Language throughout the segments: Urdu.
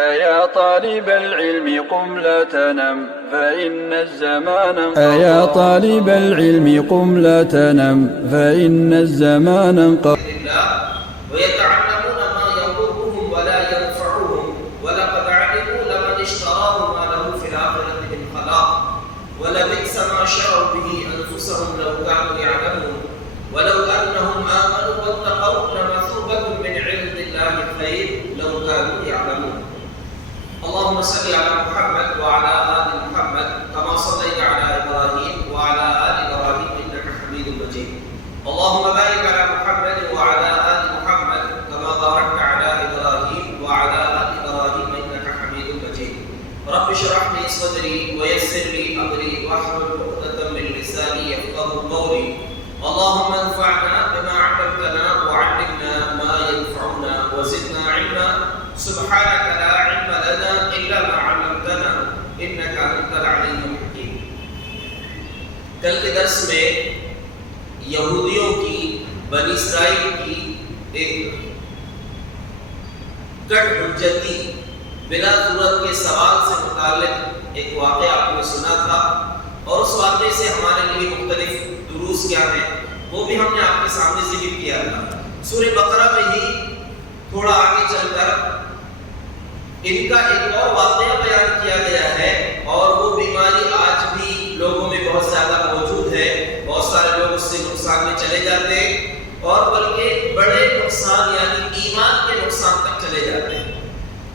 أيا طالب العلم قم لا تنم فإن الزمان أيا طالب العلم قم لا تنم فإن الزمان انقضى ويتعلمون ما يضرهم ولا ينفعهم ولقد علموا لمن اشتراه ما له في الآخرة من خلاق ولبئس ما شروا به أنفسهم لو كانوا يعلمون ولو أنهم آمنوا واتقوا لمثوبة من عند الله خير لو كانوا يعلمون. اللهم صل على محمد وعلى آل محمد كما صليت على إبراهيم وعلى آل إبراهيم إنك حميد مجيد. اللهم بارك على محمد وعلى آل محمد كما باركت على إبراهيم وعلى آل إبراهيم إنك حميد مجيد. رب اشرح لي صدري ويسر لي أمري واحلل عقدة من لساني يفقهوا قولي. اللهم انفعنا بما علمتنا وعلمنا ما ينفعنا وزدنا علما. سبحانك لا علم لنا إلا ما علمتنا إنك أنت العليم الحكيم. کل کے درس میں یہودیوں کی بنی اسرائیل کی ایک کٹ حجتی بلا ضرورت کے سوال سے متعلق ایک واقعہ آپ نے سنا تھا اور اس واقعے سے ہمارے لیے مختلف دروس کیا ہیں وہ بھی ہم نے آپ کے سامنے ذکر کیا تھا. سورہ بقرہ میں ہی تھوڑا آگے چل کر ان کا ایک اور واقعہ بیان کیا گیا ہے اور وہ بیماری آج بھی لوگوں میں بہت زیادہ موجود ہے. بہت سارے لوگ اس سے نقصان میں چلے جاتے ہیں اور بلکہ بڑے نقصان یعنی ایمان کے نقصان تک چلے جاتے ہیں.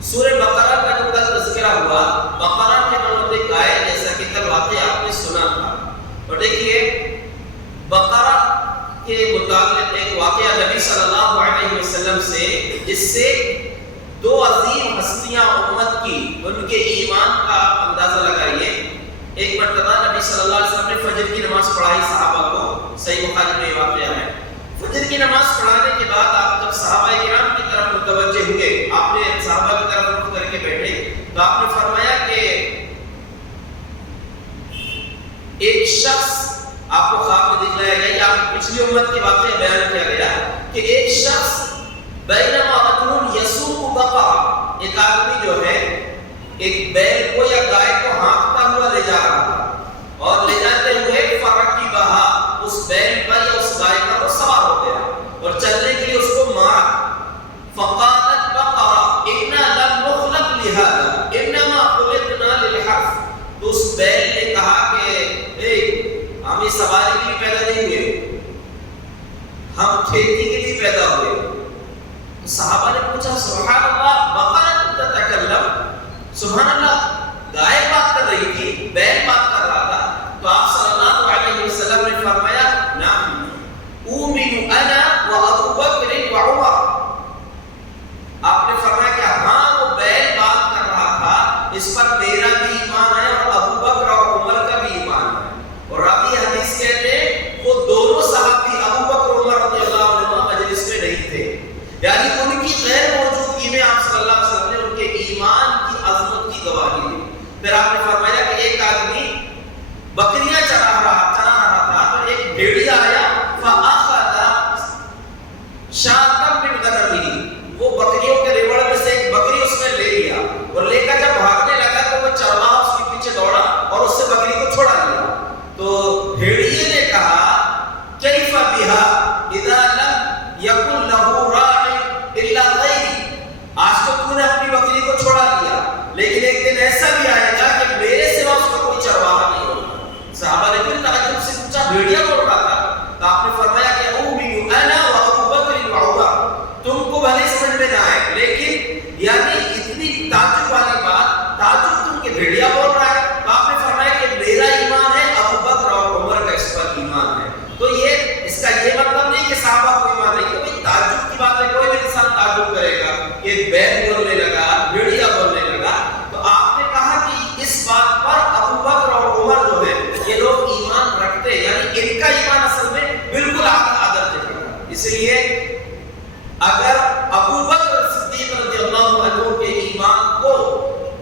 سورہ بقرہ کا جو کل تذکرہ ہوا بقرہ کے متعلق آیت جیسا کہ کل واقعہ آپ نے سنا تھا اور دیکھیے بقرہ کے متعلق ایک واقعہ نبی صلی اللہ علیہ وسلم سے جس سے دو عظیم ہستیاں امت کی ان کے ایمان کا اندازہ لگائیے. ایک مرتبہ نبی صلی اللہ علیہ وسلم نے فجر کی نماز پڑھائی صحابہ کو. صحیح بخاری میں یہ واقعہ ہے. فجر کی نماز پڑھانے کے بعد آپ جب صحابہ کرام کی طرف متوجہ ہوئے آپ نے صحابہ کی طرف رخ کر کے بیٹھے تو آپ نے فرمایا کہ ایک شخص آپ کو خواب میں دکھلایا گیا یا پچھلی امت کے واقعہ بیان کیا گیا کہ ایک شخص بینما رجل یسوق بقرہ ایک آدمی جو ہے ایک بیل کو یا گائے کو ہانکتا ہوا لے جا رہا تھا اور لے جاتے ہوئے فرقبہا اس بیل پر یا اس گائے پر وہ سوار ہو گیا اور چلنے کے لیے اس کو مارا. فقالت بقرہ انا لم نخلق لهذا انما خلقنا للحرث. تو اس بیل نے کہا کہ ہم اس سواری کے لیے پیدا نہیں ہوئے ہم کھیتی کے لیے پیدا ہوئے. صحابہ نے پوچھا سبحان اللہ بقرہ تتکلم سبحان اللہ گائے بات کر رہی تھی بیل بات کر رہا تھا. تو آپ صلی اللہ علیہ وسلم نے فرمایا نعم اومن انا وابو بکر وعمر. آپ نے فرمایا کہ ہاں وہ بیل بات کر رہا تھا اس پر میرا بھی ایمان ہے اور ابو بکر اور عمر کا بھی ایمان ہے. اور راوی حدیث کہتے ہیں وہ دونوں صحابی ابو بکر اور عمر رضی اللہ عنہما مجلس میں نہیں تھے یعنی ان کی غیر موجودگی میں آپ صلی اللہ علیہ وسلم نے ان کے ایمان کی عظمت کی گواہی دی. پھر آپ نے فرمایا کہ ایک آدمی بکریاں چرا رہا تھا تو ایک بھیڑیا آیا فاخذ شاۃ من غنمه وہ بکریوں کے ریوڑ میں سے ایک بکری اس نے لے لیا اور لے کر جب بھاگنے لگا تو وہ چرواہا اس کے پیچھے دوڑا اور اس سے بکری کو چھڑا لیا. تو بھیڑیے نے کہا کیف بها اذا لم يكن له راع الا غیری. آج تو نے اپنی بکری کو چھوڑا دیا لیکن ایک دن ایسا بھی آئے گا کہ میرے سوا اس کا کوئی چرواہا نہیں ہوگا. صحابہ نے پھر تعجب سے پوچھا بھیڑیا بول رہا تھا تو آپ نے فرمایا کہ اومن انا وابو بکر وعمر. تم کو بھلے سمجھ میں نہ آئے لیکن یعنی اتنی تعجب والی بات تعجب تم کہ بھیڑیا بول رہا ہے. تو آپ نے فرمایا کہ میرا ایمان ہے ابو بکر اور عمر کا اس پر ایمان ہے. تو یہ اس کا یہ مطلب نہیں کہ صحابہ کو ایمان نہیں. تو تعجب کی بات ہے کوئی بھی انسان تعجب کرے گا کہ بیل بولنے لگا بھیڑیا بولنے لگا. تو آپ نے کہا کہ اس بات پر ابو بکر اور عمر جو ہے یہ لوگ ایمان رکھتے یعنی ان کا ایمان اصل میں بالکل اعلیٰ درجے کا ہے. اس لیے اگر ابو بکر صدیق رضی اللہ عنہ کے ایمان کو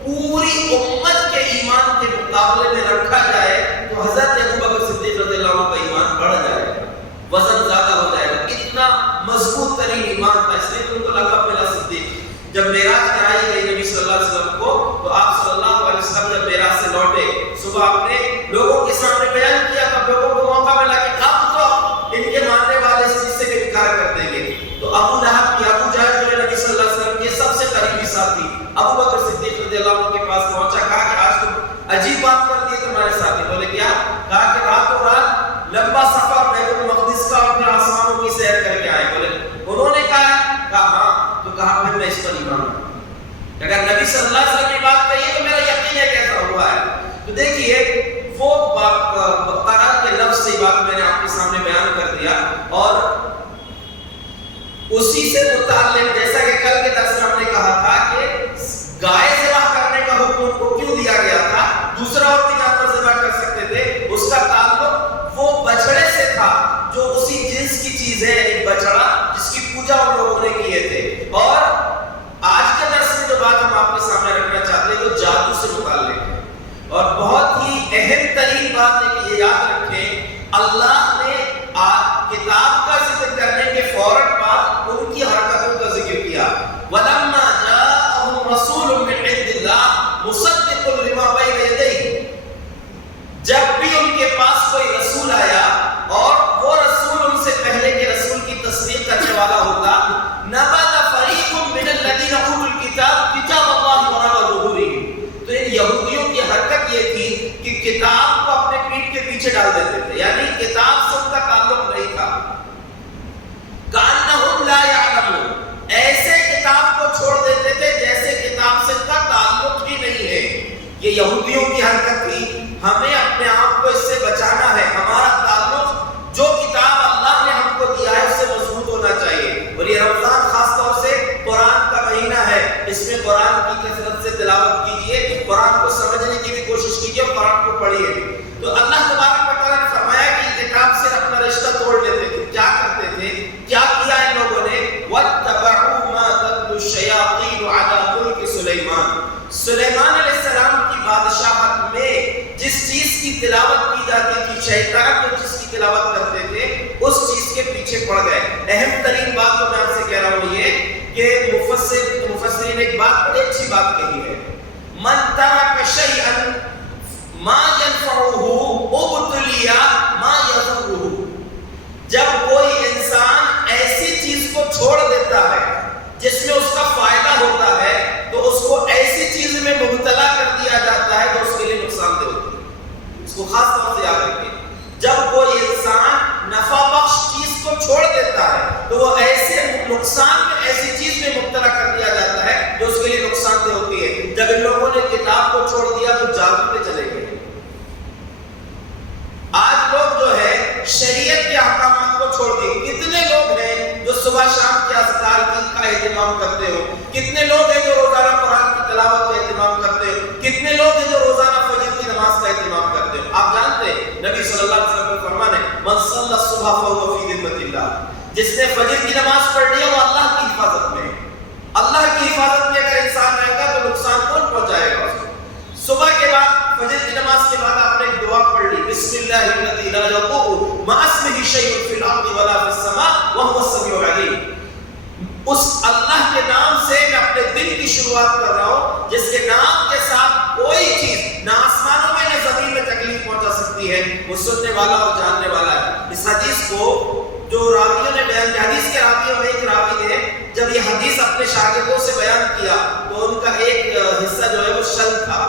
پوری امت کے ایمان کے مقابلے میں رکھا جائے تو حضرت ابو بکر صدیق رضی اللہ عنہ کا ایمان بڑھ جائے گا وزن زیادہ ہو جائے گا. اتنا مضبوط ترین ایمان تھا اس لیے ان کو لقب ملا صدیق. جب معراج کرائی گئی نبی صلی اللہ علیہ وسلم ساتھی ابو بکر صدیق رضی اللہ عنہ کے پاس پہنچا، کہا کہ آج تم عجیب بات کر دی تمہارے ساتھی. بولے کیا؟ کہا کہ راتوں رات لمبا سفر بیت المقدس کا اور پھر آسمانوں کی سیر کر کے آئے. بولے انہوں نے کہا ہاں. تو کہا پھر میں اس پر ایمان لاؤں. اگر نبی صلی اللہ علیہ وسلم کی بات کہی ہے تو میرا یقین ہے کیسا ہوا ہے. تو دیکھیے وہ بقرہ کے لفظ سے بات میں نے آپ کے سامنے بیان کر دیا، اور اسی سے متعلق جیسا کہ کل کے درس میں ہم نے کہا تھا کہ گائے ذبح کرنے کا حکم ان کو کیوں دیا گیا تھا، دوسرا اور بھی جانور ذبح کر سکتے تھے، اس کا تعلق وہ بچڑے سے تھا جو اسی جنس کی چیز ہے، ایک بچڑا جس کی پوجا ان لوگوں نے کیے تھے. اور آج کے درس میں جو بات ہم آپ کے سامنے رکھنا چاہتے ہیں وہ جادو سے متعلق ہے، اور بہت ہی اہم ترین بات ہے کہ یہ یاد رکھیں اللہ نے کتاب کا ذکر کرنے کے فوراً بعد ان کی حرکتوں کا ذکر کیا. وَلَمَّا جَاءَهُمْ رَسُولٌ مِّنْ عِندِ اللَّهِ مُصَدِّقٌ لِمَا بَيْنَ يَدَيْهِ، جب بھی ان کے پاس کوئی رسول آیا اور وہ رسول ان سے پہلے کے رسول کی تصدیق کرنے والا ہوتا، نَبَذَ فَرِيقٌ مِّنَ الَّذِينَ أُوتُوا الْكِتَابَ كِتَابَ اللَّهِ وَرَاءَ ظُهُورِهِمْ. تو ان یہودیوں کی حرکت یہ تھی کہ کتاب کو اپنے پیٹھ کے پیچھے ڈال دیتے تھے، یعنی کتاب سے ان کا تعلق نہیں تھا. کأنہم لا یعلمون، ایسے کتاب کو چھوڑ دیتے تھے جیسے کتاب سے ان کا تعلق ہی نہیں ہے. یہ یہودیوں کی حرکت تھی. ہمیں اپنے آپ کو اس سے بچانا ہے. ہمارا تعلق جو کتاب اللہ نے ہم کو دیا ہے اس سے مضبوط ہونا چاہیے. اور یہ رمضان خاص طور سے قرآن کا مہینہ ہے، اس میں قرآن کی کثرت سے تلاوت کیجیے، قرآن کو سمجھنے کی بھی کوشش کیجیے اور قرآن کو پڑھیے. تو اللہ تبارک و تعالیٰ نے فرمایا کہ کتاب سے اپنا رشتہ توڑ لیتے تھے. کیا کرتے تھے؟ کیا کیا ان لوگوں نے؟ وَاتَّبَعُوا مَا تَتْلُو الشَّيَاطِينُ عَلَىٰ مُلْكِ سُلَيْمَانَ. سلیمان علیہ السلام کی بادشاہت میں جس چیز کی تلاوت کی جاتی تھی، شیطان جو جس کی تلاوت کرتے تھے اس چیز کے پیچھے پڑ گئے. اہم ترین بات تو میں آپ سے کہہ رہا ہوں یہ کہ مفسرین ایک بات بڑی اچھی بات کہی ہے، من ترک شیئا ما ينفعه ابتلي ما يضره. جب کوئی انسان ایسی چیز کو چھوڑ دیتا ہے جس میں اس کا فائدہ ہوتا ہے تو اس کو ایسی چیز میں مبتلا کر دیا جاتا ہے جو اس کے لیے نقصان دہ ہوتی ہے. اس کو خاص طور سے یاد رکھیں، جب کوئی انسان نفع بخش چیز کو چھوڑ دیتا ہے تو وہ ایسے نقصان میں ایسی چیز میں مبتلا کر دیا جاتا ہے جو اس کے لیے نقصان دہ ہوتی ہے. جب ان لوگوں نے کتاب کو چھوڑ دیا تو جادو پہ چلے گئے. آج لوگ جو ہے شریعت کے احکامات کو چھوڑ دیے. کتنے لوگ ہیں جو صبح شام کے اذکار کا اہتمام کرتے ہو؟ کتنے لوگ ہیں جو روزانہ قرآن کی تلاوت کا اہتمام کرتے ہو؟ کتنے لوگ ہیں جو روزانہ فجر کی نماز کا اہتمام کرتے ہو؟ آپ جانتے ہیں نبی صلی اللہ علیہ وسلم کا فرمان ہے، من صلی الصبح فهو فی ذمۃ اللہ. جس نے فجر کی نماز پڑھ لی ہے وہ اللہ کی حفاظت میں ہے. اللہ کی حفاظت میں اگر انسان رہتا تو نقصان کون پہنچائے گا اس کو؟ صبح کے بعد فجر کی نماز کے بعد آپ نے ایک دعا پڑھ لی، بسم اللہ الذی لا یضر مع اسمہ شیء فی الارض ولا فی السماء وهو السمیع العلیم. اس اللہ کے نام سے میں اپنے دن کی شروعات کر رہا ہوں جس کے نام کے ساتھ کوئی چیز نہ آسمانوں میں نہ زمین میں تکلیف پہنچا سکتی ہے. وہ سننے والا اور جاننے والا ہے. اس حدیث کو جو راویوں نے بیان کیا، حدیث کے راویوں میں ایک راوی نے جب یہ حدیث اپنے شاگردوں سے بیان کیا تو ان کا ایک حصہ جو ہے وہ شل تھا،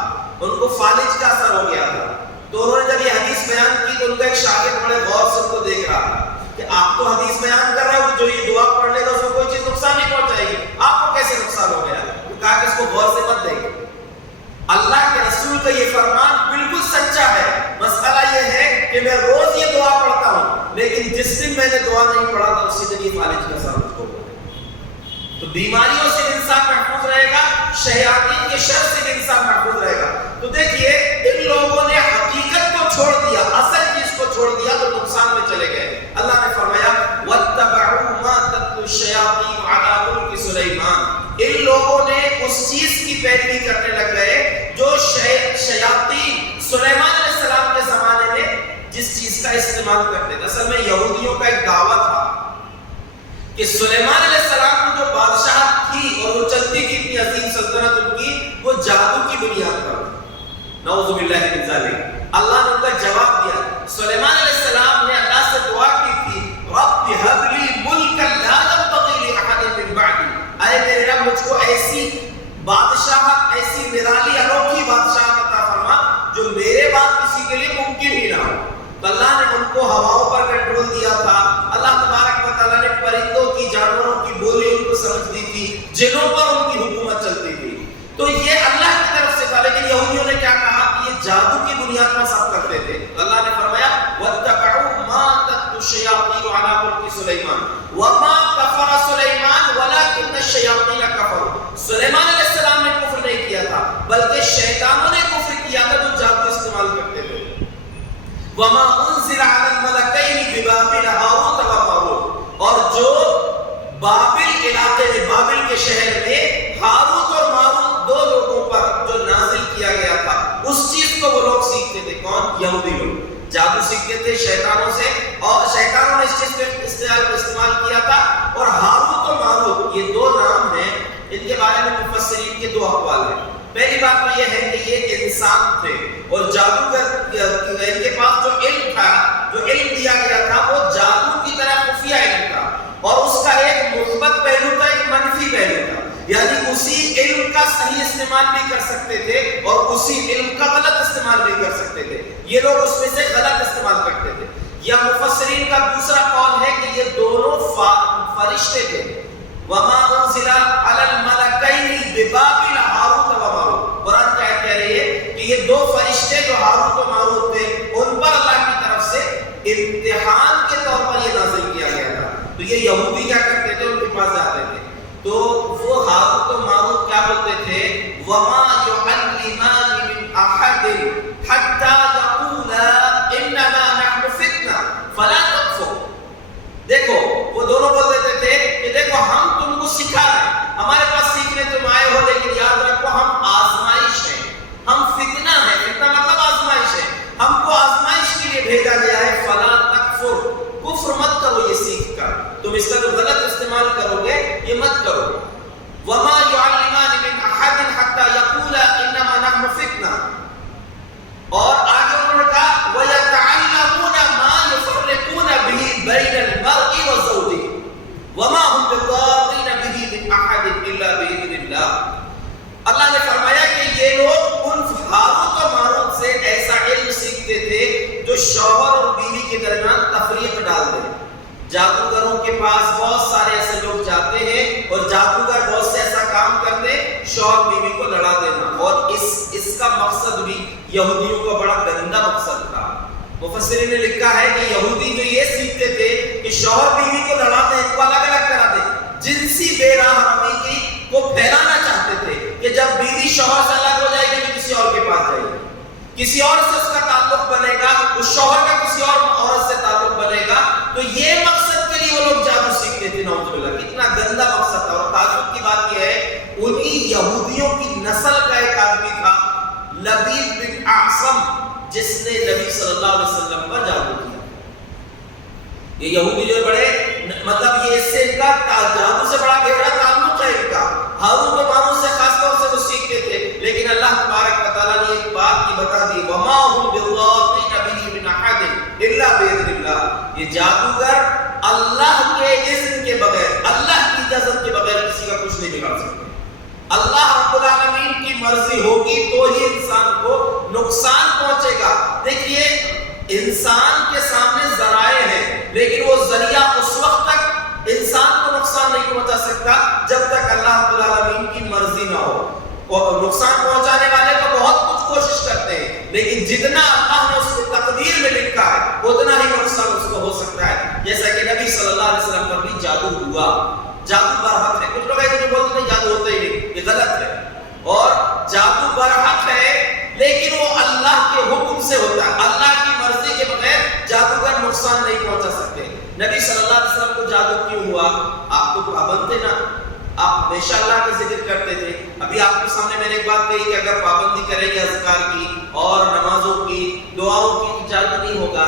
ان کو فالج کا اثر ہو گیا تھا. تو انہوں نے جب یہ حدیث بیان کی تو ان کا ایک شاگرد بڑے غور سے ان کو دیکھ رہا تھا کہ آپ تو حدیث بیان کر رہے ہو جو یہ دعا پڑھ لے گا اس کو کوئی چیز نقصان نہیں پہنچائے گی، آپ کو کیسے نقصان ہو گیا؟ تو کہا کہ اس کو غور سے مت دیکھیں. اللہ کے رسول کا یہ فرمان بالکل سچا ہے. مسئلہ یہ ہے کہ میں روز یہ دعا پڑھتا ہوں لیکن جس دن میں نے دعا نہیں پڑھا تھا اسی دن یہ فالج کا اثر مجھ کو ہوا. تو بیماریوں سے انسان محفوظ رہے گا، شیاطین کے شر سے بھی انسان محفوظ رہے گا. تو دیکھیے ان لوگوں نے حقیقت کو چھوڑ دیا، اصل چیز کو چھوڑ دیا تو نقصان میں چلے گئے. اللہ نے فرمایا وَاتَّبَعُوا مَا تَتْلُو الشَّيَاطِينُ عَلَىٰ مُلْكِ سُلَيْمَانَ. ان لوگوں نے اس چیز کی پیروی کرنے لگ گئے جو شیاطین سلیمان علیہ السلام کے زمانے میں جس چیز کا استعمال کرتے تھے. اصل میں یہودیوں کا ایک دعویٰ تھا کہ سلیمان علیہ السلام کو جو بادشاہت تھی اور وہ چلتی کی اتنی عظیم سلطنت ان کی وہ جادو کی بنیاد پر. نعوذ باللہ من ذالک. اللہ نے ان کا جواب دیا. سلیمان علیہ السلام نے اللہ سے دعا کی تھی رب هب لي ملكا لا ينبغي لأحد من بعدي. اے میرے رب مجھ کو ایسی بادشاہت ایسی نرالی انوکھی بادشاہت عطا فرما جو میرے بعد کسی کے لیے ممکن ہی نہ ہو۔ تو اللہ نے ان کو ہواؤں پر کنٹرول دیا تھا، اللہ تبارک و تعالیٰ نے پرندوں کی، جانوروں کی بولی ان کو سمجھ دی تھی، جنوں پر ان کی حکومت چلتی تھی۔ تو یہ اللہ کی طرف سے تھا، لیکن یہودیوں نے کیا کہا کہ یہ جادو کی بنیاد پر سب کرتے تھے۔ تو اللہ نے فرمایا وَاتَّبَعُوا مَا تَتْلُو الشَّيَاطِينُ عَلَىٰ مُلْكِ سُلَيْمَانَ وَمَا كَفَرَ سُلَيْمَانُ وَلَٰكِنَّ الشَّيَاطِينَ كَفَرُوا۔ سلیمان علیہ السلام نے کفر نہیں کیا تھا، بلکہ شیطانوں نے کفر کیا تھا جو جادو استعمال کرتے تھے۔ وَمَا أُنزِلَ عَلَى الْمَلَكَيْنِ بِبَابِلَ هَارُوتَ وَمَارُوتَ، اور جو بابل علاقے میں، بابل کے شہر میں ہاروت اور ماروت دو لوگوں پر جو نازل کیا گیا تھا، اس چیز کو وہ لوگ سیکھتے تھے۔ کون؟ یہودی لوگ جادو سیکھتے تھے شیطانوں سے، اور شیطانوں نے اس چیز کو استعمال کیا تھا۔ اور ہاروت اور ماروت یہ دو نام ہیں، ان کے بارے میں مفسرین کے دو اقوال ہیں۔ پہلی بات تو یہ ہے کہ یہ انسان تھے، اور جادوگر ان کے پاس جو علم تھا، جو علم دیا گیا تھا، وہ جادو کی طرح خفیہ علم تھا، اور اس کا ایک مثبت پہلو تھا، ایک منفی پہلو تھا، یعنی اسی علم کا صحیح استعمال بھی کر سکتے تھے اور اسی علم کا غلط استعمال بھی کر سکتے تھے۔ یہ لوگ اس میں سے غلط استعمال کرتے تھے۔ یا مفسرین کا دوسرا قول ہے کہ یہ دونوں فرشتے تھے۔ وَمَا أُنزِلَ عَلَى الْمَلَكَيْنِ بِبَابِلَ هَارُوتَ وَمَارُوتَ، قرآن کیا کہہ رہی ہے کہ یہ دو فرشتے جو ہاروت و ماروت تھے، ان پر اللہ کی طرف سے امتحان کے طور پر یہ نازل کیا گیا تھا۔ تو یہ یہودی کیا کرتے تھے؟ ان کے پاس جاتے تھے تو وہ ہاروت و ماروت کیا بولتے تھے؟ وَمَا يُعَلِّمَانِ مِنْ أَحَدٍ حَتَّى يَقُولَا إِنَّمَا نَحْنُ فِتْنَةٌ فَلَا تَكْفُرْ۔ دیکھو وہ دونوں بول دیتے تھے کہ دیکھو ہم تم کو سکھا رہے ہیں، ہمارے پاس سیکھنے تم آئے ہو، لیکن یاد رکھو ہم آزمائش ہیں، ہم فتنہ ہیں۔ فتنہ مطلب آزمائش ہے، ہم کو آزمائش کے لیے بھیجا گیا ہے۔ فَلَا تَكْفُرْ، کفر مت کرو، یہ سیکھ کر تم اس کا جو غلط استعمال کرو گے یہ مت کرو۔ وَمَا يُعَلِّمَانِ مِنْ أَحَدٍ حَتَّى يَقُولَا إِنَّمَا نَحْنُ فِتْنَةٌ، اور آگے انہوں نے کہا وَيَتَعَلَّمُونَ مَا يُفَرِّقُونَ بِهِ بَيْنَ الْمَرْءِ وَزَوْجِهِ وَمَا هُمْ بِضَارِّينَ بِهِ مِنْ أَحَدٍ إِلَّا بِإِذْنِ اللَّهِ۔ اللہ نے فرمایا کہ یہ لوگ ان ہاروت اور ماروت سے ایسا علم سیکھتے تھے جو شوہر اور بیوی کے درمیان تفریق ڈال دے۔ جادوگروں کے پاس بہت سارے ایسے لوگ جاتے ہیں اور جادوگر بہت سے ایسا کام کرتے، شوہر بیوی کو لڑا دینا، اور اس کا مقصد بھی یہودیوں کا بڑا گندا مقصد تھا۔ مفسرین نے لکھا ہے کہ یہودی جو یہ سیکھتے تھے کہ شوہر بیوی کو لڑا دیں، ان کو الگ الگ کرا دیں، جنسی بے رحمی کی کو پھیلانا چاہتے تھے کہ جب بیوی شوہر سے الگ ہو جائے گی تو کسی اور کے پاس جائے گی، کسی اور سے اس کا تعلق بنے گا، اس شوہر کا کسی اور عورت سے تعلق بنے گا۔ تو یہ مقصد کے لیے وہ لوگ جادو سیکھتے تھے، نعوذ باللہ، کتنا گندا مقصد تھا۔ اور تعجب کی بات یہ ہے انہی یہودیوں کی نسل کا ایک آدمی تھا لبید بن اعصم، جس نے نبی صلی اللہ علیہ وسلم پر جادو کیا۔ یہ یہودی جو بڑے مطلب یہ اس سے ان کا جادو سے بڑا گہرا تعلق ہے ان کا، ہاروت و ماروت سے خاص طور سے وہ سیکھتے تھے، لیکن اللہ تبارک و تعالیٰ نے ایک بات کی بتا دی وَمَا هُمْ بِضَارِّينَ بِهِ مِنْ أَحَدٍ إِلَّا بِإِذْنِ اللَّهِ۔ یہ جادوگر اللہ کے اذن کے بغیر، اللہ کی اجازت کے بغیر کسی کا کچھ نہیں بگاڑ سکتے۔ اللہ رب العالمین کی مرضی ہوگی تو ہی انسان کو نقصان پہنچے گا۔ دیکھیے انسان کے سامنے ذرائع ہیں، لیکن وہ ذریعہ اس وقت تک انسان کو نقصان نہیں پہنچا سکتا جب تک اللہ رب العالمین کی مرضی نہ ہو۔ اور نقصان پہنچانے والے تو بہت کچھ کوشش کرتے ہیں، لیکن جتنا اللہ نے اس کی تقدیر میں لکھا ہے اتنا ہی نقصان اس کو ہو سکتا ہے۔ جیسا کہ نبی صلی اللہ علیہ وسلم پر بھی جادو ہوا۔ جادو برحق ہے، کچھ لوگ ایسے جو بولتے ہیں جادو ہوتا ہی نہیں، یہ غلط ہے۔ اور جادو برحق ہے لیکن وہ اللہ کے حکم سے ہوتا ہے، اللہ کی مرضی کے بغیر جادوگر نقصان نہیں پہنچا سکتے۔ نبی صلی اللہ علیہ وسلم کو جادو کیوں ہوا؟ آپ تو پابند تھے نا، آپ ہمیشہ اللہ کا ذکر کرتے تھے۔ ابھی آپ کے سامنے میں نے ایک بات کہی کہ اگر پابندی کریں گے اذکار کی اور نمازوں کی، دعاؤں کی، تو جادو نہیں ہوگا۔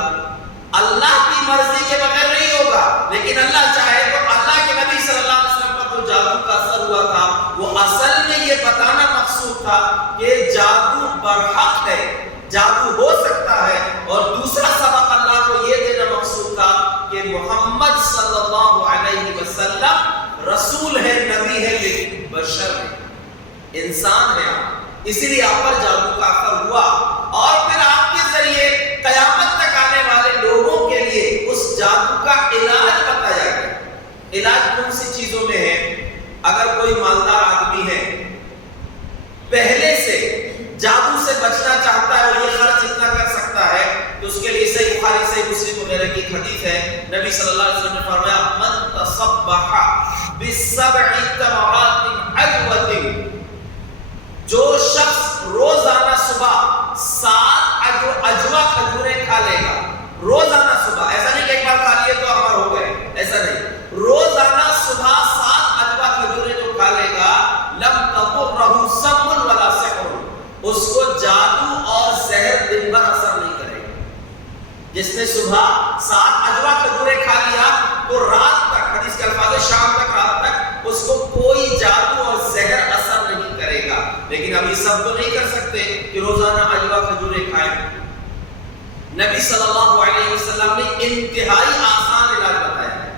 اللہ کی مرضی کے بغیر نہیں ہوگا، لیکن اللہ چاہے تو اللہ کے نبی صلی اللہ علیہ وسلم پر جو جادو کا اثر ہوا تھا وہ اصل میں یہ بتانا مقصود تھا کہ جادو برحق ہے، جادو ہو سکتا ہے۔ اور دوسرا سبق اللہ کو یہ دینا مقصود تھا کہ محمد صلی اللہ علیہ وسلم رسول ہے، نبی ہے، لیکن بشر ہے، انسان ہیں آپ، اسی لیے آپ پر جادو کا اثر ہوا، اور پھر آپ کے ذریعے قیامت تک آنے والے لوگوں کے لیے اس جادو کا علاج بتایا گیا۔ علاج کون سی چیزوں میں ہے؟ اگر کوئی مالدار آدمی ہے، پہلے سے جادو سے بچنا چاہتا ہے اور یہ خرچ اتنا کر سکتا ہے، تو اس کے لیے صحیح بخاری صحیح مسلم وغیرہ کی حدیث ہے، نبی صلی اللہ علیہ وسلم نے فرمایا من تصبح بسبع تمرات عجوة، جو شخص روزانہ صبح 7 عجوہ کھجوریں کھا لے گا، روزانہ صبح، ایسا نہیں کہ ایک بار کھا لیے تو امر ہو گئے، ایسا نہیں، روزانہ صبح 7 عجوہ کھجوریں جو کھا لے گا، لم تضرہ سم ولا سحر، اس کو جادو اور زہر دن بھر اثر نہیں کرے گا۔ جس نے صبح 7 عجوہ کھجوریں کھا لیا تو رات تک، حدیث کے الفاظ ہے شام تک، رات تک اس کو کوئی جادو اور زہر اثر نہیں کرے گا۔ لیکن ابھی سب تو نہیں کر سکتے کہ روزانہ عجوہ کھجوریں کھائیں۔ نبی صلی اللہ علیہ وسلم نے انتہائی آسان علاج بتایا ہے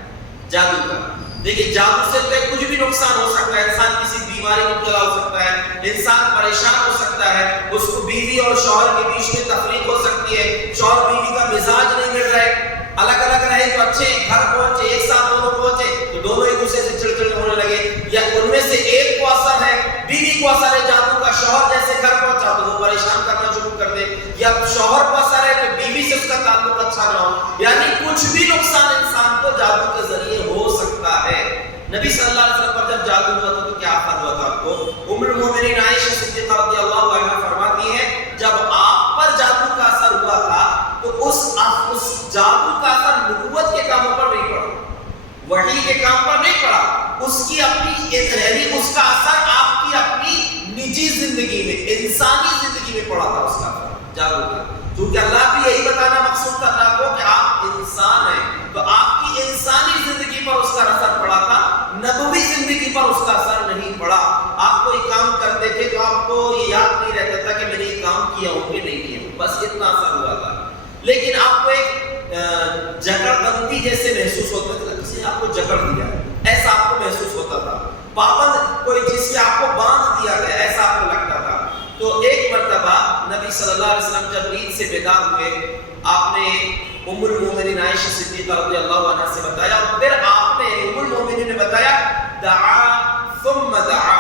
جادو کا۔ دیکھیے جادو سے کچھ بھی نقصان ہو سکتا ہے، انسان کسی بیماری میں مبتلا ہو سکتا ہے، انسان پریشان ہو سکتا ہے، اس کو بیوی اور شوہر کے بیچ میں تفریق ہو سکتی ہے، شوہر بیوی کا مزاج نہیں مل رہا ہے، الگ الگ رہے تو اچھے، گھر پہنچے ایک ساتھ دونوں پہنچے تو دونوں ایک دوسرے سے چڑچڑ ہونے لگے، یا ان میں سے ایک کو اثر ہے، بیوی کو اثر ہے جادو کا، شوہر جیسے گھر پہنچا تو وہ پریشان کرنا شروع کر دے، یا شوہر کو اثر ہے تو بیوی سے اس کا تعلق اچھا نہ ہو، یعنی کچھ بھی نقصان انسان کو جادو کے ذریعے ہو سکتا ہے۔ نبی صلی اللہ علیہ وسلم پر جب جادو ہوا تھا تو کیا اثر ہوا تھا آپ کو؟ ام المومنین عائشہ صدیقہ رضی اللہ عنہا فرماتی ہے جب آپ پر جادو کا اثر ہوا تھا تو اس جادو کا اثر نبوت کے کاموں پر نہیں پڑا، وحی کے کام پر نہیں پڑا، اس کی اپنی اس کا اثر آپ کی اپنی نجی زندگی میں، انسانی زندگی میں پڑا تھا، اس کا اثر جادو کا، کیونکہ اللہ بھی یہی بتانا مقصود تھا اللہ کو کہ آپ انسان ہیں، تو آپ کی انسانی زندگی پر اس کا اثر پڑا تھا، نبوی زندگی پر اس کا اثر نہیں پڑا۔ آپ کوئی کام کرتے تھے تو آپ کو یہ یاد نہیں رہتا تھا کہ میں نے یہ کام کیا ہوں کہ نہیں کیا، بس اتنا اثر ہوا تھا، لیکن آپ کو ایک جکڑ بندی جیسے محسوس ہوتا تھا، کسی نے آپ کو جکڑ دیا ایسا آپ کو محسوس ہوتا تھا، پابند کوئی چیز سے آپ کو باندھ دیا گیا ایسا آپ کو لگتا تھا۔ تو ایک مرتبہ نبی صلی اللہ علیہ وسلم جب نیند سے بیدار ہوئے، آپ نے ام المومنین عائشہ صدیقہ رضی اللہ عنہا سے بتایا، اور پھر آپ نے ام المومنین نے بتایا دعا ثم دعا،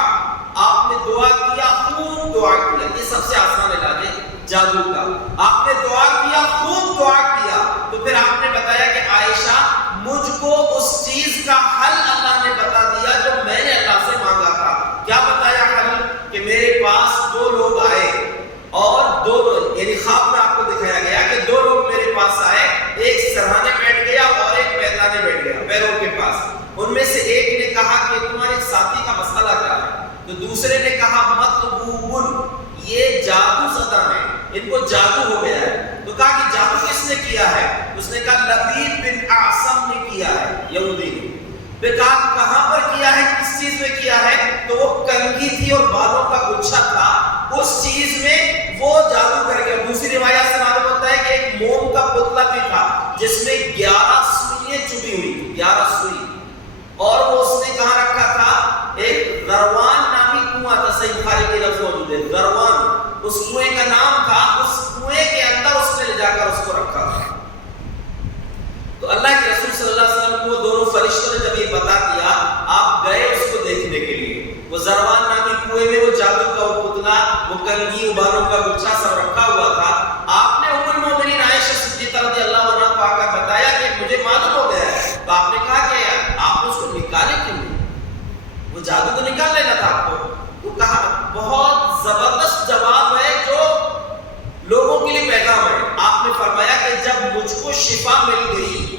آپ نے دعا کیا، خوب دعا کیا، یہ سب سے آسان علاج ہے جادو کا، آپ نے دعا کیا، خوب دعا کیا، تو پھر آپ نے بتایا کہ عائشہ مجھ کو اس چیز کا حل اللہ نے بتا دیا جو میں نے اللہ سے مانگا تھا۔ کیا بتایا حل؟ کہ میرے پاس 2 لوگ آئے اور 2 لوگ، یعنی خواب میں آپ کو دکھایا گیا کہ 2 لوگ میرے پاس آئے، ایک سرہانے بیٹھ گیا اور ایک میدانے بیٹھ گیا پیروں کے پاس، ان میں سے ایک نے کہا کہ تمہارے ساتھی کا مسئلہ کیا ہے، تو دوسرے نے کہا مطبوبن، یہ جادو زدہ ہیں، ان کو جادو ہو گیا ہے، تو کہا کہ جادو کس نے کیا ہے؟ اس نے کہا لبید بن اعصم نے کیا ہے، یہودی نے۔ پھر کہا کہاں پر کیا ہے، کس چیز میں کیا ہے؟ تو وہ کنگھی تھی اور بالوں کا گچھا تھا، اس چیز میں وہ جادو کر کے۔ دوسری روایت سے معلوم ہوتا ہے کہ ایک موم کا پتلا بھی تھا جس میں 11 سوئیاں چبھی ہوئی تھی، 11 سوئی، اور وہ اس نے کہاں رکھا تھا؟ ایک غروان نامی کنواں تھا، صحیح بخاری کے لفظ موجود ہے غروان، اس کنویں کا نام تھا، اس کنویں کے اندر اس نے لے جا کر اس کو رکھا تھا۔ تو اللہ کے رسول صلی اللہ علیہ وسلم کو دونوں فرشتوں نے جب یہ بتا دیا، آپ گئے اس کو دیکھنے کے لیے، وہ زروان نامی کنویں میں وہ جادو کا وہ پتلا، وہ کنگھی، وہ بالوں کا گچھا سب رکھا ہوا تھا۔ آپ نے ام المومنین عائشہ صدیقہ رضی اللہ عنہا کو آ کر بتایا کہ مجھے معلوم ہو گیا ہے، تو آپ نے کہا کہ آپ نے اس کو نکالے کیوں نہیں؟ وہ جادو کو نکال لینا تھا آپ کو۔ تو کہا بہت زبردست جواب ہے جو لوگوں کے لیے پیغام ہے۔ آپ نے فرمایا کہ جب مجھ کو شفا مل گئی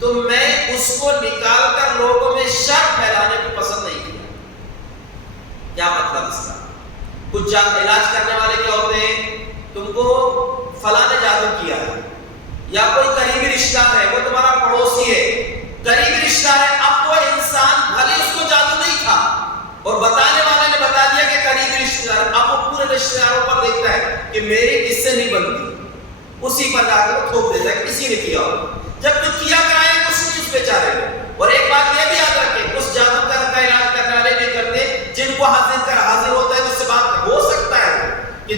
تو میں اس کو نکال کر لوگوں میں شر پھیلانے کو پسند نہیں کیا۔ کیا مطلب اس کا؟ کچھ علاج کرنے والے کیا ہوتے ہیں، تم کو فلاں نے جادو کیا ہے، یا کوئی قریبی رشتہ ہے، وہ تمہارا پڑوسی ہے، قریبی رشتہ ہے، اب وہ انسان بھلے اس کو جادو نہیں تھا اور بتانے والے نے بتا دیا کہ قریبی رشتہ دار، اب وہ پورے رشتہ داروں پر دیکھتا ہے کہ میری کس سے نہیں بنتی، اسی پر جا کر وہ تھوپ دیتا ہے کسی نے کیا ہو، جب تو کیا کرائے کچھ نہیں اس بیچارے کو۔ اور ایک بات یہ بھی یاد رکھیں، اس جادو کا علاج کرنے والے بھی کرتے جن کو حاضر ہوتا ہے تو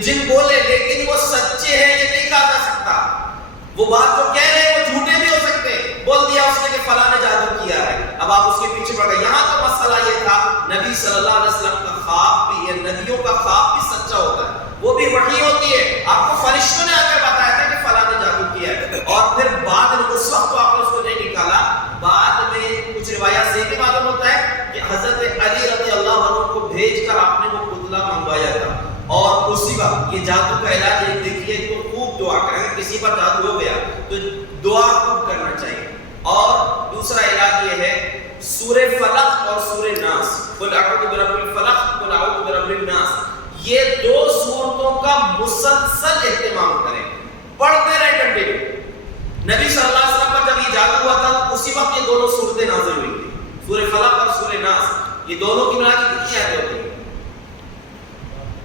جن بولے لیکن وہ سچے ہیں یہ نہیں کہا جا سکتا. وہ بات جو کہہ رہے ہیں وہ جھوٹے بھی ہو سکتے ہیں. بول دیا اس نے کہ فلاں نے جادو کیا ہے, اب آپ اس کے پیچھے پڑ گئے. یہاں تو مسئلہ یہ تھا نبی صلی اللہ علیہ وسلم کا خواب بھی ہے, نبیوں کا خواب بھی سچا ہوتا ہے, وہ بھی وحی ہوتی ہے. آپ کو فرشتوں نے آ کر بتایا تھا کہ فلاں نے جادو کیا ہے, اور پھر بعد میں اس وقت تو آپ نے اس کو نہیں نکالا. بعد میں کچھ روایات سے بھی معلوم ہوتا ہے کہ حضرت علی رضی اللہ عنہ کو بھیج کر آپ نے وہ پتلا منگوایا تھا, اور اسی وقت یہ جادو کا علاج ایک دیکھیے تو خوب دعا کریں. کسی پر جادو ہو گیا تو دعا خوب کرنا چاہیے. اور دوسرا علاج یہ ہے سورہ فلق اور سورہ ناس, قل اعوذ برب الفلق قل اعوذ برب الناس, یہ دو سورتوں کا مسلسل اہتمام کریں, پڑھتے رہیں کنٹینیو. نبی صلی اللہ علیہ وسلم پر جب یہ جادو ہوا تھا اسی وقت یہ دونوں سورتیں نازل ہوئی تھی, سورہ فلق اور سورہ ناس. یہ دونوں کی ملا کے کتنی آیتیں ہوتی ہیں؟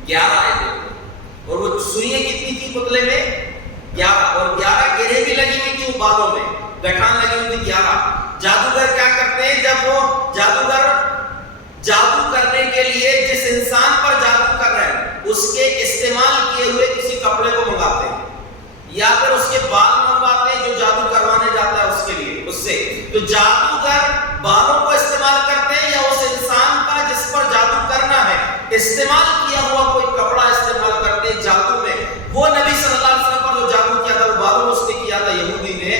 11 آیتیں. اور وہ سوئیاں کتنی تھی پتلے میں؟ 11, اور 11 گرہیں بھی لگی ہوئی تھی بالوں میں, گٹھان لگی ہوئی تھی 11. جادوگر کیا کرتے ہیں, جب وہ جادوگر جادو کرنے کے لیے جس انسان پر جادو کر رہے ہیں اس کے استعمال کیے ہوئے کسی کپڑے کو منگاتے ہیں, یا پھر اس کے بال منگواتے ہیں جو جادو کروانے جاتا ہے اس کے لیے, اس سے. تو جادوگر بالوں کو استعمال کرتے ہیں یا اس انسان کا جس پر جادو کرنا ہے استعمال کیا ہوا کوئی کپڑا استعمال کرتے ہیں جادو میں. وہ نبی صلی اللہ علیہ وسلم پر جو جادو کیا تھا وہ بالوں میں اس نے کیا تھا یہودی نے.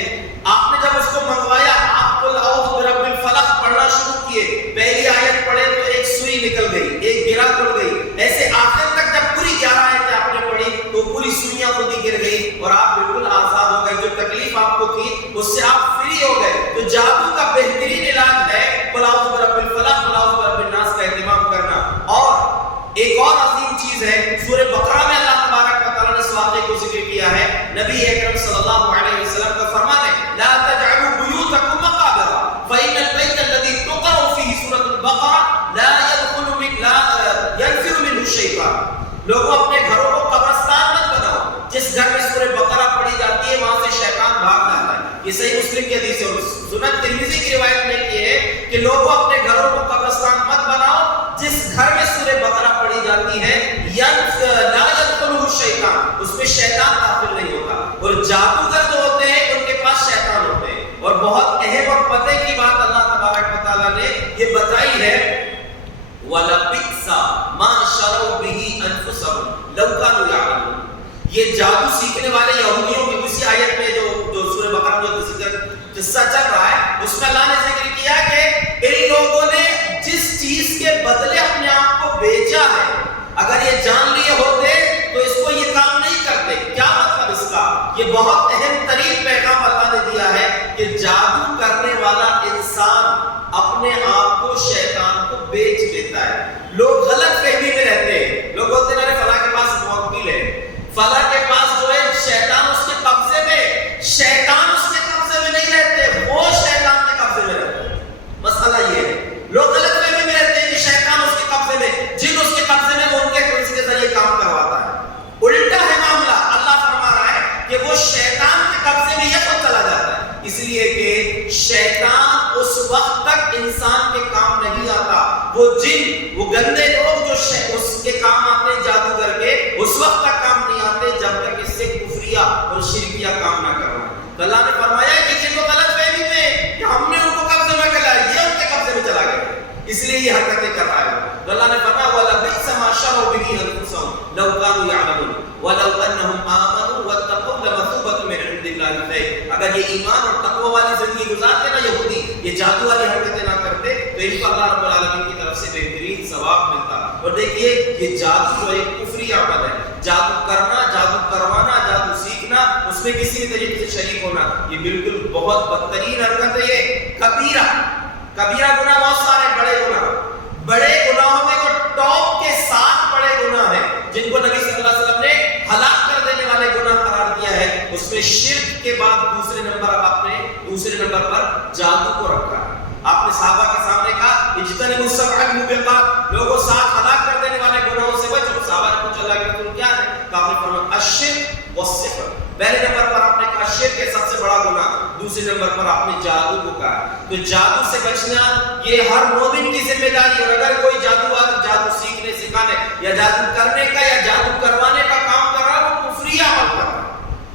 آپ نے جب اس کو منگوایا آپ قل اعوذ برب الفلق پڑھنا شروع کیے, پہلی آیت پڑھے تو ایک سوئی نکل گئی, ایک گرہ کھل گئی, ایسے آخر تک جب پوری 11 آیتیں آپ نے پڑھی تو پوری سوئیاں خود ہی گر گئی اور آپ بالکل آزاد ہو گئے. جو تکلیف آپ کو تھی اس سے آپ فری ہو گئے. تو جادو کا بہترین علاج ہے قل اعوذ برب الفلق قل اعوذ برب الناس کا اہتمام کرنا. اور ایک اور عظیم چیز ہے سورہ بقرہ میں اللہ تبارک و تعالی نے اس واقعے کو ذکر کیا ہے. نبی اکرم صلی اللہ علیہ وسلم کا فرمان ہے لا تجعلوا بيوتكم مقابر فإن البيت الذي تقرأ فيه سورة البقرة لا ينفر منه الشيطان. لوگوں اپنے گھروں کو قبرستان مت بناؤ, جس گھر میں سورہ بقرہ پڑھی جاتی ہے وہاں سے شیطان بھاگ جاتا ہے. یہ صحیح مسلم کی حدیث ہے. سنن ترمذی کی روایت میں یہ ہے کہ لوگوں اپنے گھروں کو قبرستان مت بناؤ جس گھر میں سورہ بقرہ پڑھی جاتی ہے لا يدخلہ الشیطان, اس میں شیطان داخل نہیں ہوتا. اور جادوگر جو ہوتے ہیں ان کے پاس شیطان ہوتے ہیں. اور بہت اہم اور پتہ کی بات اللہ تبارک و تعالی نے یہ بتائی ہے وَلَبِئْسَ مَا شَرَوْا بِهِ أَنفُسَهُمْ لَوْ كَانُوا يَعْلَمُونَ. یہ جادو سیکھنے والے یہودیوں کی اسی آیت میں جو سورہ بقرہ میں جو قصہ چل رہا ہے اس میں اللہ نے ذکر کیا کہ ان لوگوں نے جس چیز کے بدلے اپنے آپ کو بیچا ہے اگر یہ جان لیے ہوتے تو اس کو یہ کام نہیں کرتے. کیا مطلب اس کا؟ یہ بہت اہم ترین پیغام اللہ نے دیا ہے کہ جادو کرنے والا انسان اپنے آپ کو شیطان کو بیچ دیتا ہے. لوگ غلط فہمی میں رہتے ہیں, لوگ بولتے ہیں فلاں کے پاس موکل ہے, فلاں کے پاس جو ہے شیطان اس کے قبضے میں. شیطان اس کے قبضے میں نہیں رہتے, وہ شیطان کے قبضے میں رہتے ہیں. مسئلہ یہ ہے لوگ غلط فہمی میں رہتے ہیں کہ شیطان اس کے قبضے میں, جن اس کے قبضے میں وہ ان کے اس کے ذریعے کام کرواتا ہے. الٹا ہے معاملہ, اللہ فرما رہا ہے کہ وہ شیطان کے قبضے میں یہ خود چلا جاتا ہے. اس لیے کہ شیطان اس وقت تک انسان کے کام نہیں آتا. وہ جن وہ گندے لوگ جو اس کے کام آتے ہیں جادوگر کے اس وقت تک کام نہیں آتے جب تک اس سے کفریہ اور شرکیہ کام نہ کروائیں. تو اللہ نے فرمایا کہ جن کو غلط فہمی میں کہ ہم نے ان کو قبضے میں کر لیا, یہ ان کے قبضے میں چلا گیا, اس لیے یہ حرکتیں کر رہا ہے. تو اللہ نے فرمایا وَلَبِئْسَ مَا شَرَوْا بِهِ أَنفُسَهُمْ لَوْ كَانُوا يَعْلَمُونَ وَلَوْ أَنَّهُمْ آمَنُوا وَاتَّقَوْا لَمَثُوبَةٌ مِّنْ عِندِ اللَّهِ خَيْرٌ. اگر یہ ایمان اور تقوی والی زندگی گزارتے نا یہودی, یہ جادو والی حرکتیں نہ کرتے تو ان کو اللہ رب العالمین کی طرف سے بہترین ثواب ملتا. اور دیکھیے یہ جادو جو ایک کفری عمل ہے, جادو کرنا, جادو کروانا, جادو سیکھنا, اس میں کسی بھی طریقے سے شریک ہونا, یہ بالکل بہت بدترین حرکت ہے. یہ کبیرہ گناہ بہت سارے بڑے گناہوں میں وہ ٹاپ کے 7 بڑے گناہ ہیں جن کو نبی صلی اللہ علیہ وسلم نے ہلاک کر دینے والے گناہ قرار دیا ہے. اس میں شرک کے بعد دوسرے نمبر پر جادو کو رکھا. آپ نے صحابہ کے سامنے کہا اجتنبوا السبع الموبقات, لوگوں 7 ہلاک کر دینے والے گناہوں سے بچو. صحابہ نے پوچھا اللہ کے رسول کیا ہے؟ کہا آپ نے فرمایا الشرک والسحر. پہلے نمبر پر آپ نے کہا شرک ہے سب سے بڑا گناہ, دوسرے نمبر پر آپ نے جادو کو کہا. تو جادو سے بچنا یہ ہر مومن کی ذمہ داری ہے. اور اگر کوئی جادو سیکھنے سکھانے یا جادو کرنے کا یا جادو کروانے کا کام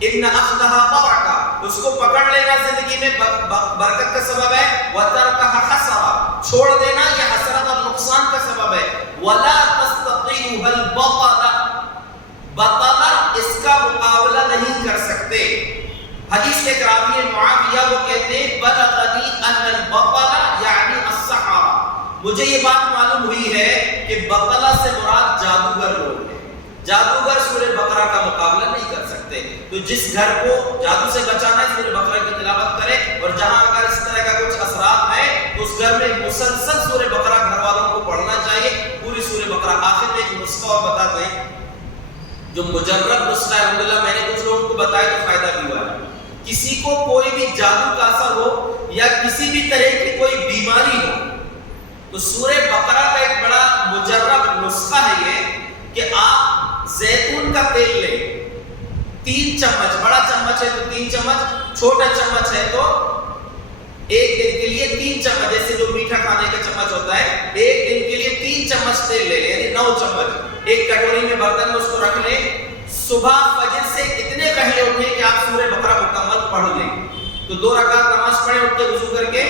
ان اخذها برکہ، اس کو پکڑ لینا زندگی میں برکت کا سبب ہے، وترکها حسرہ، چھوڑ دینا یہ حسرت اور نقصان کا سبب ہے، ولا تستطيعها البطلہ، بطلہ اس کا مقابلہ نہیں کر سکتے۔ حدیث کے راوی معاویہ وہ کہتے ہیں بلغنی ان البطلہ یعنی السحرہ، مجھے یہ بات معلوم ہوئی ہے کہ بطلہ سے مراد جادوگر لوگ ہیں، جادوگر سورہ بقرہ کا مقابلہ نہیں کر سکتے۔ تو جس گھر کو جادو سے بچانا ہے سورہ بقرہ کی تلاوت کرے، اور جہاں اگر اس طرح کا کچھ اثرات ہے تو اس گھر میں مسلسل سورہ بقرہ گھر والوں کو پڑھنا چاہیے، پوری سورہ بقرہ۔ آخر میں ایک نسخہ اور بتا دیں جو مجرد نسخہ ہے، الحمدللہ میں نے کچھ لوگوں کو بتایا تو فائدہ بھی ہوا ہے۔ کسی کو کوئی بھی جادو کا اثر ہو یا کسی بھی طرح کی کوئی بیماری ہو تو سورہ بقرہ کا ایک بڑا مجرب نسخہ ہے یہ کہ آپ زیتون کا تیل لیں، 3 چمچ، بڑا چمچ ہے تو 3 چمچ، چھوٹا چمچ ہے تو ایک دن کے لیے 3 چمچ، جیسے جو میٹھا کھانے کا چمچ ہوتا ہے، ایک دن کے لیے 3 چمچ تیل لے لیں، یعنی 9 چمچ، ایک کٹوری میں برتن میں اس کو رکھ لیں۔ صبح فجر سے اتنے پہلے اٹھیں کہ آپ سورہ بقرہ مکمل پڑھ لیں، تو 2 رکعت نماز پڑھیں، اٹھ کے وضو کر کے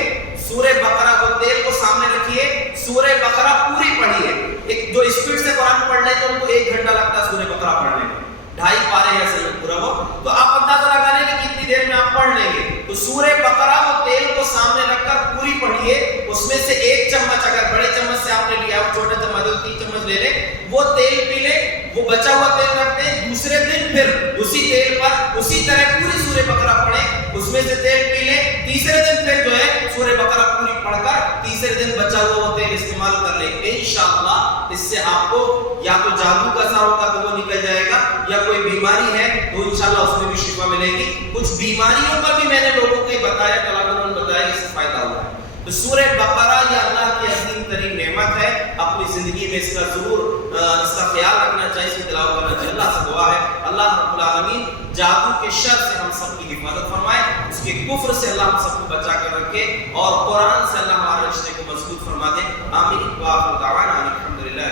سورہ بقرہ کو تیل کو سامنے رکھیے، سورہ بقرہ پوری پڑھیے۔ ایک جو اسپیڈ سے قرآن پڑھ لیں تو ان کو 1 گھنٹہ لگتا ہے سورہ بقرہ پڑھنے میں، 2.5 پارے ہے ایسے پورا وہ، تو آپ اندازہ لگا لیں کہ کتنی دیر میں آپ پڑھ لیں گے۔ تو سورہ بقرہ وہ تیل کو سامنے رکھ کر پوری پڑھیے، اس میں سے 1 چمچ اگر بڑے چمچ سے آپ نے لیا، وہ چھوٹے چمچ تو 3 چمچ لے لیں، وہ تیل پی لیں، وہ بچا ہوا تیل رکھ دیں، دوسرے دن پھر اسی تیل پر اسی طرح پوری سورہ بقرہ پڑھیں، اس میں سے تیل پی لیں، تیسرے دن پھر جو ہے سورہ بقرہ پوری پڑھ کر تیسرے دن بچا ہوا وہ تیل استعمال کر لیں۔ انشاءاللہ اس سے آپ کو یا تو جادو کا اثر ہوگا تو وہ نکل جائے گا، یا کوئی بیماری ہے تو انشاءاللہ اس میں بھی شفا ملے گی۔ کچھ بیماریوں پر بھی میں نے لوگوں کو بتایا، طلباء نے بتایا، اس سے فائدہ ہوا ہے۔ تو سورہ بقرہ یہ اللہ کی عظیم ترین نعمت ہے، اپنی زندگی میں اس کا ضرور اس کا خیال رکھنا چاہیے، اس کی تلاوت کرنا چاہیے۔ اللہ سے دعا ہے اللہ رب العالمین جادو کے شر سے ہم سب کی حفاظت فرمائے، اس کے کفر سے اللہ ہم سب کو بچا کر رکھے، اور قرآن سے اللہ ہمارے رشتے کو مضبوط فرما دے۔ آمین۔ وآخر دعوانا الحمدللہ۔